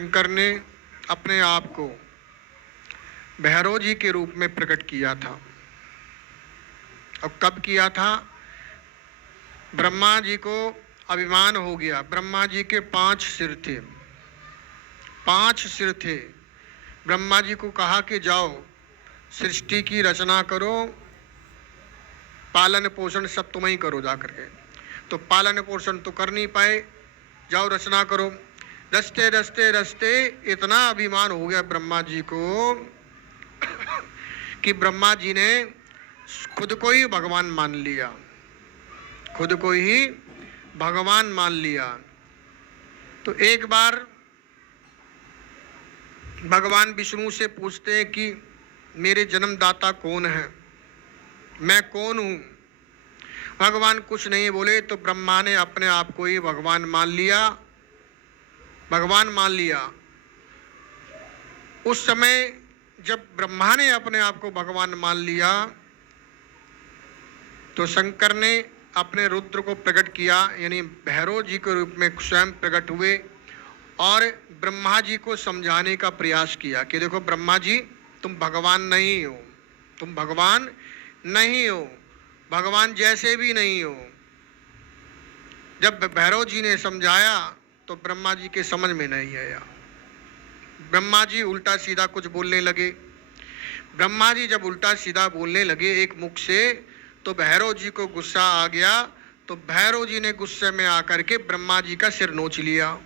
शंकर ने अपने आप को भैरव जी के रूप में प्रकट किया था। और कब किया था? ब्रह्मा जी को अभिमान हो गया। ब्रह्मा जी के 5 सिर थे, 5 सिर थे। ब्रह्मा जी को कहा कि जाओ सृष्टि की रचना करो, पालन पोषण सब तुम ही करो जा करके। तो पालन पोषण तो कर नहीं पाए, जाओ रचना करो। रचते रचते रचते इतना अभिमान हो गया ब्रह्मा जी को कि ब्रह्मा जी ने खुद को ही भगवान मान लिया, खुद को ही भगवान मान लिया। तो एक बार भगवान विष्णु से पूछते हैं कि मेरे जन्मदाता कौन है, मैं कौन हूँ? भगवान कुछ नहीं बोले तो ब्रह्मा ने अपने आप को ही भगवान मान लिया, भगवान मान लिया। उस समय जब ब्रह्मा ने अपने आप को भगवान मान लिया तो शंकर ने अपने रुद्र को प्रकट किया, यानी भैरव जी के रूप में स्वयं प्रकट हुए और ब्रह्मा जी को समझाने का प्रयास किया कि देखो ब्रह्मा जी, तुम भगवान नहीं हो, तुम भगवान नहीं हो, भगवान जैसे भी नहीं हो। जब भैरव जी ने समझाया तो ब्रह्मा जी के समझ में नहीं आया। ब्रह्मा जी उल्टा सीधा कुछ बोलने लगे। ब्रह्मा जी जब उल्टा सीधा बोलने लगे एक मुख से, तो भैरव जी को गुस्सा आ गया। तो भैरव जी ने गुस्से में आकर के ब्रह्मा जी का सिर नोच लिया,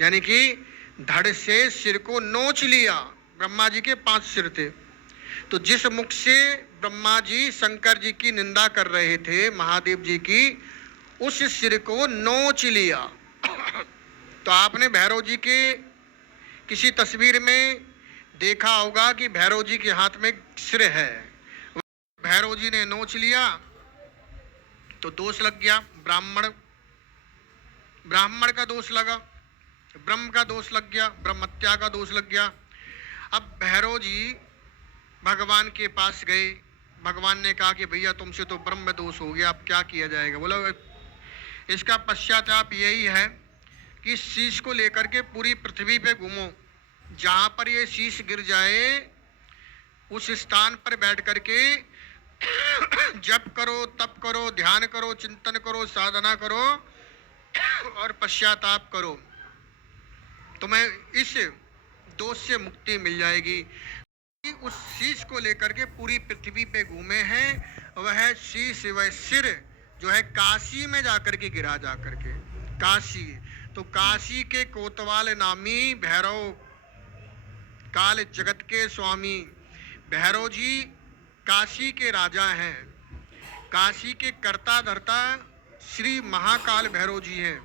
यानी कि धड़ से सिर को नोच लिया। ब्रह्मा जी के 5 सिर थे। तो जिस मुख से ब्रह्मा जी शंकर जी की निंदा कर रहे थे, महादेव जी की, उस सिर को नोच लिया। तो आपने भैरव जी के किसी तस्वीर में देखा होगा कि भैरव जी के हाथ में सिर है, भैरव जी ने नोच लिया तो दोष लग गया। ब्राह्मण का दोष लगा, ब्रह्म का दोष लग गया, ब्रह्म हत्या का दोष लग गया। अब भैरव जी भगवान के पास गए। भगवान ने कहा कि भैया तुमसे तो ब्रह्म दोष हो गया, अब क्या किया जाएगा? बोला इसका पश्चाताप यही है कि शीश को लेकर के पूरी पृथ्वी पे घूमो, जहां पर ये शीश गिर जाए उस स्थान पर बैठ करके जप करो, तप करो, ध्यान करो, चिंतन करो, साधना करो और पश्चाताप करो, तुम्हें इस दोष से मुक्ति मिल जाएगी। उस शीश को लेकर के पूरी पृथ्वी पे घूमे हैं। वह शीश, वह सिर जो है काशी में जाकर के गिरा, जाकर के काशी। तो काशी के कोतवाल नामी भैरव, काल जगत के स्वामी भैरव जी काशी के राजा हैं। काशी के कर्ता धर्ता श्री महाकाल भैरव जी हैं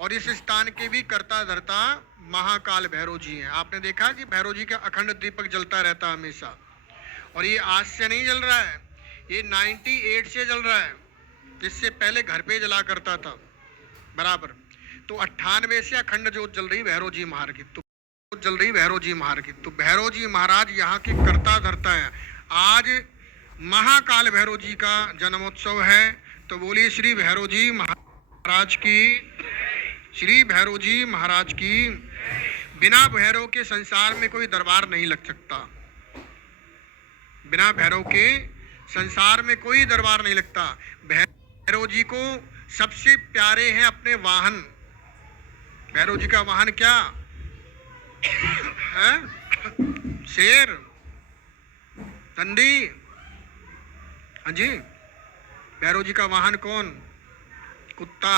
और इस स्थान के भी कर्ता धर्ता महाकाल भैरव जी हैं। आपने देखा कि भैरव जी का अखंड दीपक जलता रहता हमेशा, और ये आज से नहीं जल रहा है, ये 98 से जल रहा है। जिससे पहले घर पे जला करता था बराबर। तो 98 से अखंड जोत जल रही भैरव जी महाराज की, तो जल रही भैरव जी महाराज की। तो भैरव जी महाराज यहाँ के कर्ता धर्ता है। आज महाकाल भैरव जी का जन्मोत्सव है, तो बोलिए श्री भैरव जी महाराज की, श्री भैरव जी महाराज की। बिना भैरव के संसार में कोई दरबार नहीं लग सकता, बिना भैरव के संसार में कोई दरबार नहीं लगता। भैरव जी को सबसे प्यारे हैं अपने वाहन। भैरव जी का वाहन क्या है? शेर, नंदी। हाँ जी, भैरव जी का वाहन कौन? कुत्ता।